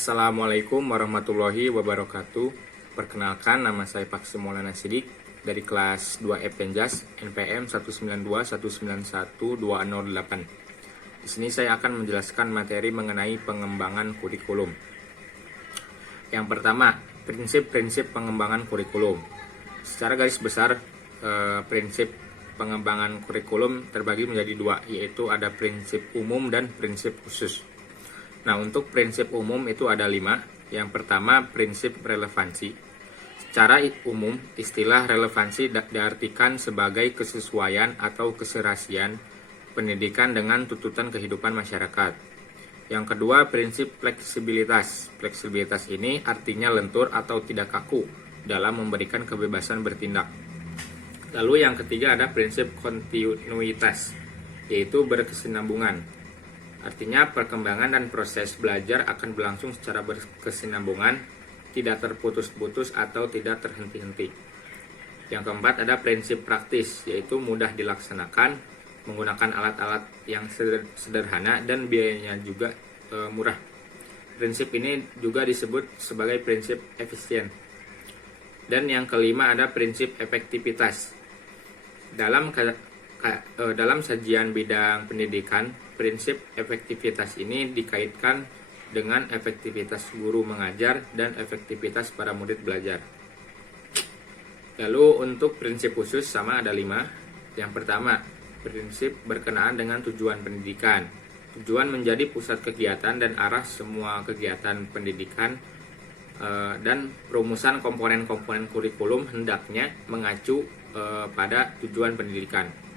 Assalamualaikum warahmatullahi wabarakatuh. Perkenalkan, nama saya Pak Maulana Sidik dari kelas 2 Epenjas NPM 192191208. Di sini saya akan menjelaskan materi mengenai pengembangan kurikulum. Yang pertama, prinsip-prinsip pengembangan kurikulum. Secara garis besar, prinsip pengembangan kurikulum terbagi menjadi dua, yaitu ada prinsip umum dan prinsip khusus. Nah, untuk prinsip umum itu ada 5. Yang pertama, prinsip relevansi. Secara umum, istilah relevansi diartikan sebagai kesesuaian atau keserasian pendidikan dengan tuntutan kehidupan masyarakat. Yang kedua, prinsip fleksibilitas. Fleksibilitas ini artinya lentur atau tidak kaku dalam memberikan kebebasan bertindak. Lalu yang ketiga ada prinsip kontinuitas, yaitu berkesinambungan. Artinya perkembangan dan proses belajar akan berlangsung secara berkesinambungan, tidak terputus-putus atau tidak terhenti-henti. Yang keempat ada prinsip praktis, yaitu mudah dilaksanakan, menggunakan alat-alat yang sederhana dan biayanya juga murah. Prinsip ini juga disebut sebagai prinsip efisien. Dan yang kelima ada prinsip efektivitas. Dalam sajian bidang pendidikan, prinsip efektivitas ini dikaitkan dengan efektivitas guru mengajar dan efektivitas para murid belajar. Lalu untuk prinsip khusus sama ada 5. Yang pertama, prinsip berkenaan dengan tujuan pendidikan. Tujuan menjadi pusat kegiatan dan arah semua kegiatan pendidikan, dan perumusan komponen-komponen kurikulum hendaknya mengacu pada tujuan pendidikan.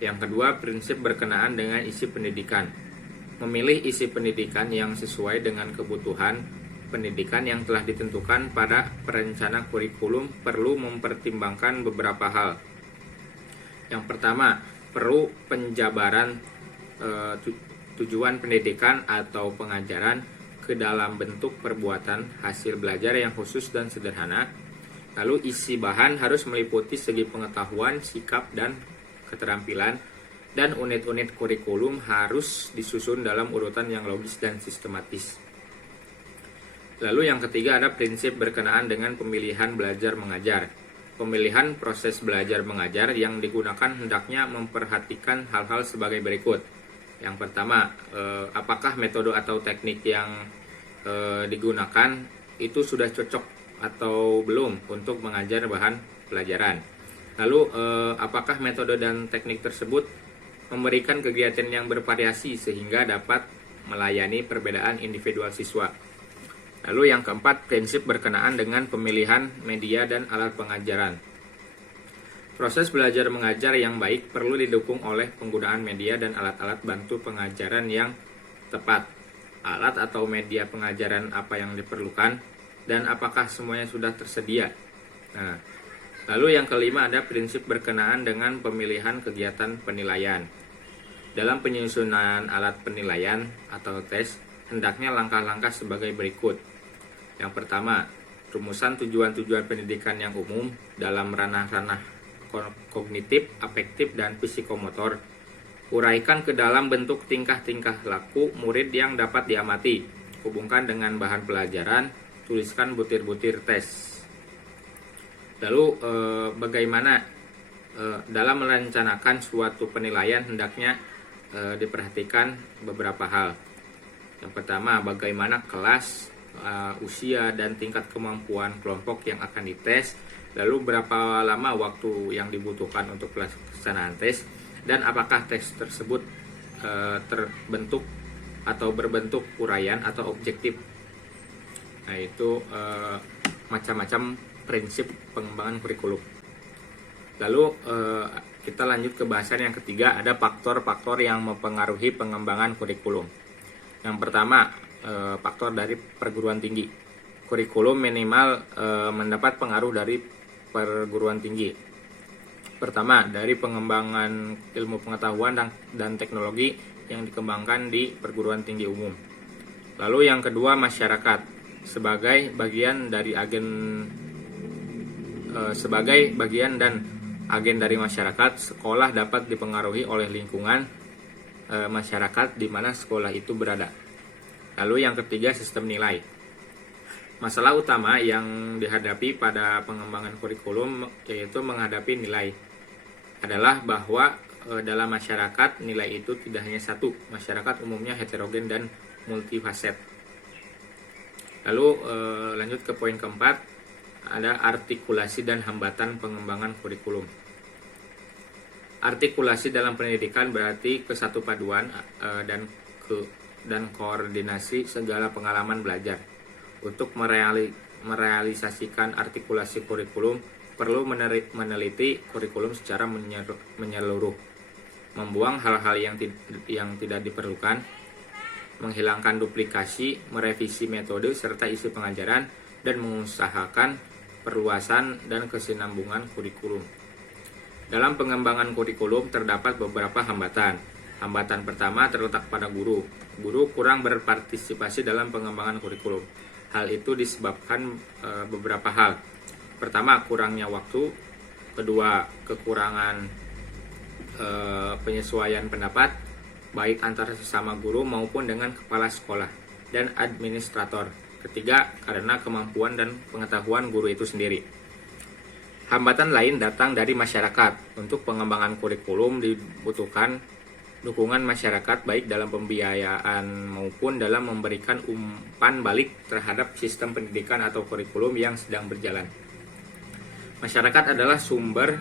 Yang kedua, prinsip berkenaan dengan isi pendidikan. Memilih isi pendidikan yang sesuai dengan kebutuhan pendidikan yang telah ditentukan pada perencana kurikulum perlu mempertimbangkan beberapa hal. Yang pertama, perlu penjabaran tujuan pendidikan atau pengajaran ke dalam bentuk perbuatan hasil belajar yang khusus dan sederhana. Lalu isi bahan harus meliputi segi pengetahuan, sikap, dan keterampilan, dan unit-unit kurikulum harus disusun dalam urutan yang logis dan sistematis. Lalu yang ketiga ada prinsip berkenaan dengan pemilihan belajar mengajar. Pemilihan proses belajar mengajar yang digunakan hendaknya memperhatikan hal-hal sebagai berikut. Yang pertama, apakah metode atau teknik yang digunakan itu sudah cocok atau belum untuk mengajar bahan pelajaran. Lalu, apakah metode dan teknik tersebut memberikan kegiatan yang bervariasi sehingga dapat melayani perbedaan individual siswa. Lalu yang keempat, prinsip berkenaan dengan pemilihan media dan alat pengajaran. Proses belajar mengajar yang baik perlu didukung oleh penggunaan media dan alat-alat bantu pengajaran yang tepat. Alat atau media pengajaran apa yang diperlukan dan apakah semuanya sudah tersedia. Nah, lalu yang kelima ada prinsip berkenaan dengan pemilihan kegiatan penilaian. Dalam penyusunan alat penilaian atau tes, hendaknya langkah-langkah sebagai berikut. Yang pertama, rumusan tujuan-tujuan pendidikan yang umum dalam ranah-ranah kognitif, afektif, dan psikomotor. Uraikan ke dalam bentuk tingkah-tingkah laku murid yang dapat diamati. Hubungkan dengan bahan pelajaran, tuliskan butir-butir tes. Lalu bagaimana dalam merencanakan suatu penilaian hendaknya diperhatikan beberapa hal. Yang pertama, bagaimana kelas, usia, dan tingkat kemampuan kelompok yang akan dites. Lalu berapa lama waktu yang dibutuhkan untuk pelaksanaan tes, dan apakah tes tersebut terbentuk atau berbentuk uraian atau objektif. Nah, itu macam-macam prinsip pengembangan kurikulum. Lalu kita lanjut ke bahasan yang ketiga, ada faktor-faktor yang mempengaruhi pengembangan kurikulum. Yang pertama, faktor dari perguruan tinggi. Kurikulum minimal mendapat pengaruh dari perguruan tinggi. Pertama, dari pengembangan ilmu pengetahuan dan teknologi yang dikembangkan di perguruan tinggi umum. Lalu yang kedua, masyarakat. Sebagai bagian dan agen dari masyarakat, sekolah dapat dipengaruhi oleh lingkungan masyarakat di mana sekolah itu berada. Lalu yang ketiga, sistem nilai. Masalah utama yang dihadapi pada pengembangan kurikulum yaitu menghadapi nilai adalah bahwa dalam masyarakat nilai itu tidak hanya satu. Masyarakat umumnya heterogen dan multifaset. Lalu lanjut ke poin keempat, ada artikulasi dan hambatan pengembangan kurikulum. Artikulasi dalam pendidikan berarti kesatu paduan dan koordinasi segala pengalaman belajar. Untuk merealisasikan artikulasi kurikulum, perlu meneliti kurikulum secara menyeluruh, membuang hal-hal yang tidak diperlukan, menghilangkan duplikasi, merevisi metode serta isi pengajaran, dan mengusahakan perluasan dan kesinambungan kurikulum. Dalam pengembangan kurikulum terdapat beberapa hambatan. Hambatan pertama terletak pada guru. Guru kurang berpartisipasi dalam pengembangan kurikulum. Hal itu disebabkan beberapa hal. Pertama, kurangnya waktu. Kedua, kekurangan penyesuaian pendapat, baik antara sesama guru maupun dengan kepala sekolah dan administrator. Ketiga, karena kemampuan dan pengetahuan guru itu sendiri. Hambatan lain datang dari masyarakat. Untuk pengembangan kurikulum dibutuhkan dukungan masyarakat baik dalam pembiayaan maupun dalam memberikan umpan balik terhadap sistem pendidikan atau kurikulum yang sedang berjalan. Masyarakat adalah sumber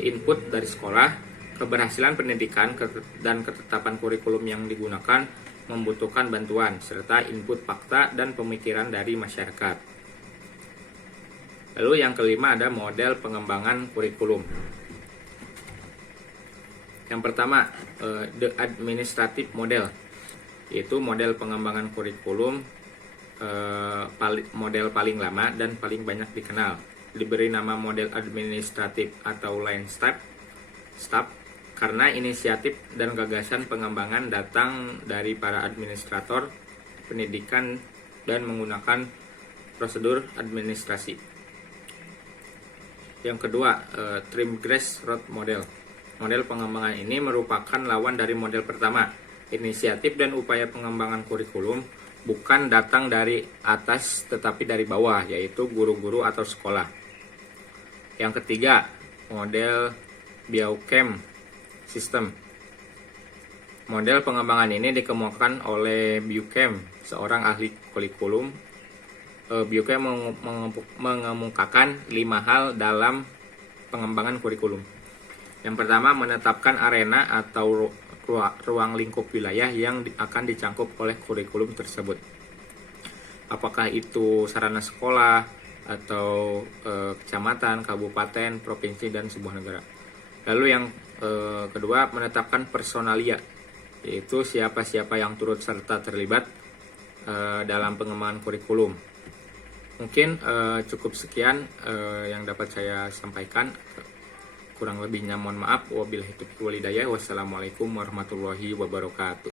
input dari sekolah. Keberhasilan pendidikan dan ketetapan kurikulum yang digunakan membutuhkan bantuan serta input fakta dan pemikiran dari masyarakat. Lalu yang kelima ada model pengembangan kurikulum. Yang pertama, the administrative model, yaitu model pengembangan kurikulum model paling lama dan paling banyak dikenal. Diberi nama model administratif atau line staff karena inisiatif dan gagasan pengembangan datang dari para administrator pendidikan dan menggunakan prosedur administrasi. Yang kedua, Trimgrass Road Model. Model pengembangan ini merupakan lawan dari model pertama. Inisiatif dan upaya pengembangan kurikulum bukan datang dari atas tetapi dari bawah, yaitu guru-guru atau sekolah. Yang ketiga, model Biochem System. Model pengembangan ini dikemukakan oleh Biochem, seorang ahli kurikulum. Biochem mengemukakan 5 hal dalam pengembangan kurikulum. Yang pertama, menetapkan arena atau ruang lingkup wilayah yang akan dicangkup oleh kurikulum tersebut. Apakah itu sarana sekolah, atau kecamatan, kabupaten, provinsi, dan sebuah negara. Lalu yang kedua, menetapkan personalia, yaitu siapa-siapa yang turut serta terlibat dalam pengembangan kurikulum. Mungkin cukup sekian yang dapat saya sampaikan. Kurang lebihnya mohon maaf. Wabillahi taufiq wal hidayah. Wassalamualaikum warahmatullahi wabarakatuh.